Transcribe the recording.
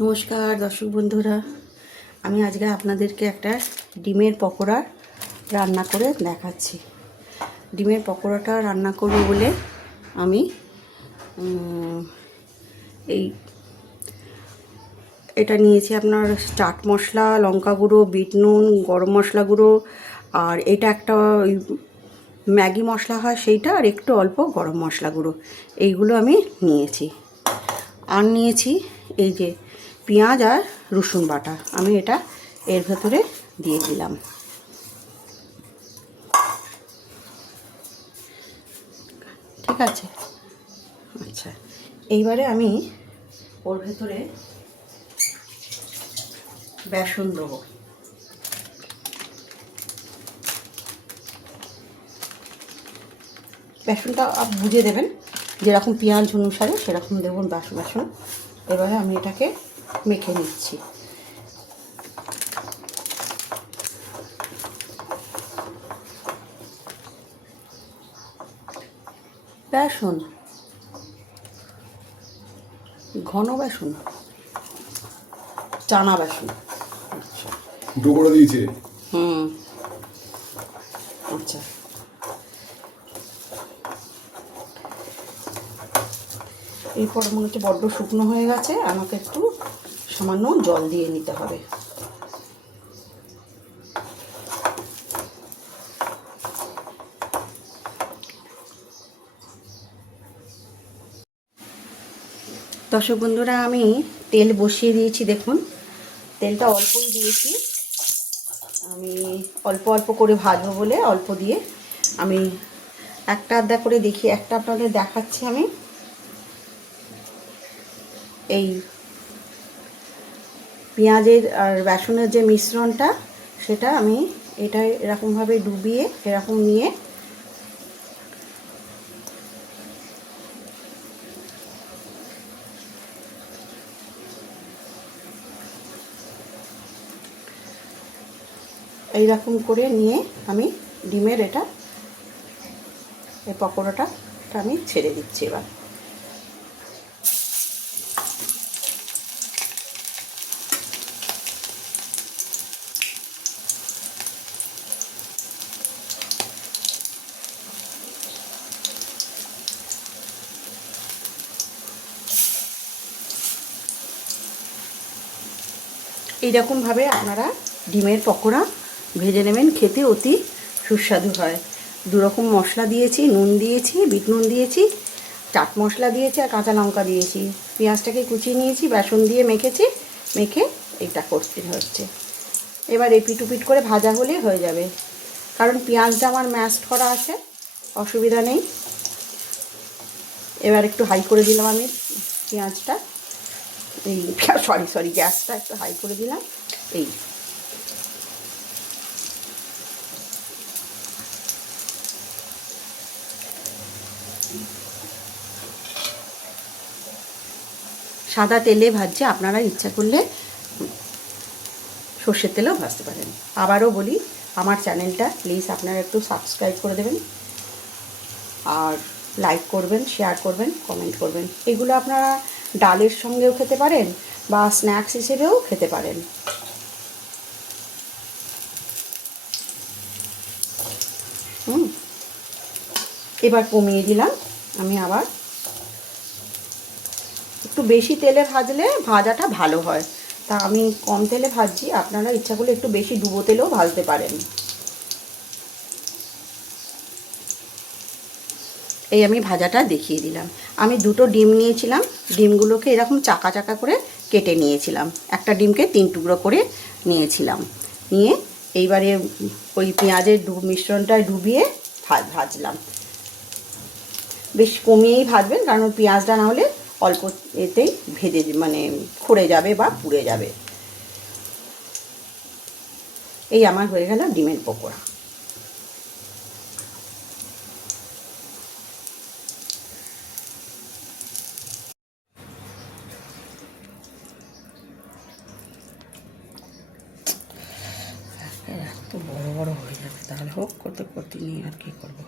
নমস্কার দর্শক বন্ধুরা, আমি আজকে আপনাদেরকে একটা ডিমের পকোড়া রান্না করে দেখাচ্ছি। ডিমের পকোড়াটা রান্না করব বলে আমি এটা নিয়েছি। আপনার চাট মশলা, লঙ্কা গুঁড়ো, বিট নুন, গরম মশলা গুঁড়ো, আর এটা একটা ওই ম্যাগি মশলা হয় সেইটা, আর একটু অল্প গরম মশলা গুঁড়ো, এইগুলো আমি নিয়েছি। আর নিয়েছি এই যে পেঁয়াজ আর রসুন বাটা, আমি এটা এর ভেতরে দিয়ে দিলাম। ঠিক আছে, আচ্ছা, এইবারে আমি ওর ভেতরে বেসন দেবো। বেসনটা বুঝে দেবেন, যেরকম পেঁয়াজ অনুসারে সেরকম দেবো বেসন। এবারে আমি এটাকে মেখে নিচ্ছি। বেসন, ঘন বেসন, চানা বেসন। আচ্ছা, ডোকরা দিয়েছে। আচ্ছা, এরপর মনে হচ্ছে বড্ড শুকনো হয়ে গেছে, আমাকে একটু সামান্য জল দিয়ে নিতে হবে। দর্শক বন্ধুরা, আমি তেল বসিয়ে দিয়েছি, দেখুন তেলটা অল্পই দিয়েছি। আমি অল্প অল্প করে ভাজবো বলে অল্প দিয়ে আমি একটা আধা করে দেখি, একটা আপনাদের দেখাচ্ছি। আমি এই পেঁয়াজের আর বেসনের যে মিশ্রণটা, সেটা আমি এটা এরকমভাবে ডুবিয়ে এরকম নিয়ে এইরকম করে নিয়ে আমি ডিমের এই পকোড়াটা আমি ছেড়ে দিচ্ছি। এবার এইরকমভাবে আপনারা ডিমের পকোড়া ভেজে নেবেন, খেতে অতি সুস্বাদু হয়। দুরকম মশলা দিয়েছি, নুন দিয়েছি, বিট নুন দিয়েছি, চাট মশলা দিয়েছি, আর কাঁচা লঙ্কা দিয়েছি। পেঁয়াজটাকে কুচিয়ে নিয়েছি, বেসন দিয়ে মেখেছি, মেখে এটা করতে হচ্ছে। এবার এপিট উপিট করে ভাজা হলেই হয়ে যাবে, কারণ পেঁয়াজটা আমার ম্যাশড করা আছে, অসুবিধা নেই। এবার একটু হাই করে দিলাম আমি পেঁয়াজটা, এই সরি গ্যাসটা একটু হাই করে দিলাম। এই সাদা তেলে ভাজছে, আপনারা ইচ্ছা করলে সর্ষের তেলেও ভাজতে পারেন। আবারও বলি, আমার চ্যানেলটা প্লিজ আপনারা একটু সাবস্ক্রাইব করে দেবেন, আর লাইক করবেন, শেয়ার করবেন, কমেন্ট করবেন। এগুলো আপনারা ডালের সঙ্গেও খেতে পারেন বা স্ন্যাক্স হিসেবেও খেতে পারেন। এবার কমিয়ে দিলাম আমি। আবার একটু বেশি তেলে ভাজলে ভাজাটা ভালো হয়, তা আমি কম তেলে ভাজছি। আপনারা ইচ্ছা করলে একটু বেশি ডুবো তেলেও ভাজতে পারেন। এই আমি ভাজাটা দেখিয়ে দিলাম। আমি দুটো ডিম নিয়েছিলাম, ডিমগুলোকে এরকম চাকা চাকা করে কেটে নিয়েছিলাম, একটা ডিমকে 3 টুকরো করে নিয়েছিলাম। নিয়ে এইবারে ওই পেঁয়াজের মিশ্রণটায় ডুবিয়ে ভাজলাম। বেশ কমিয়েই ভাজবেন, কারণ পেঁয়াজটা না হলে অল্প এতেই ভেজে মানে খুঁড়ে যাবে বা পুড়ে যাবে। এই আমার হয়ে গেল ডিমের পকোড়া। এত বড় বড় হয়ে যাবে, তাহলে হোক, করতে করতে নিয়ে আর কী করবো।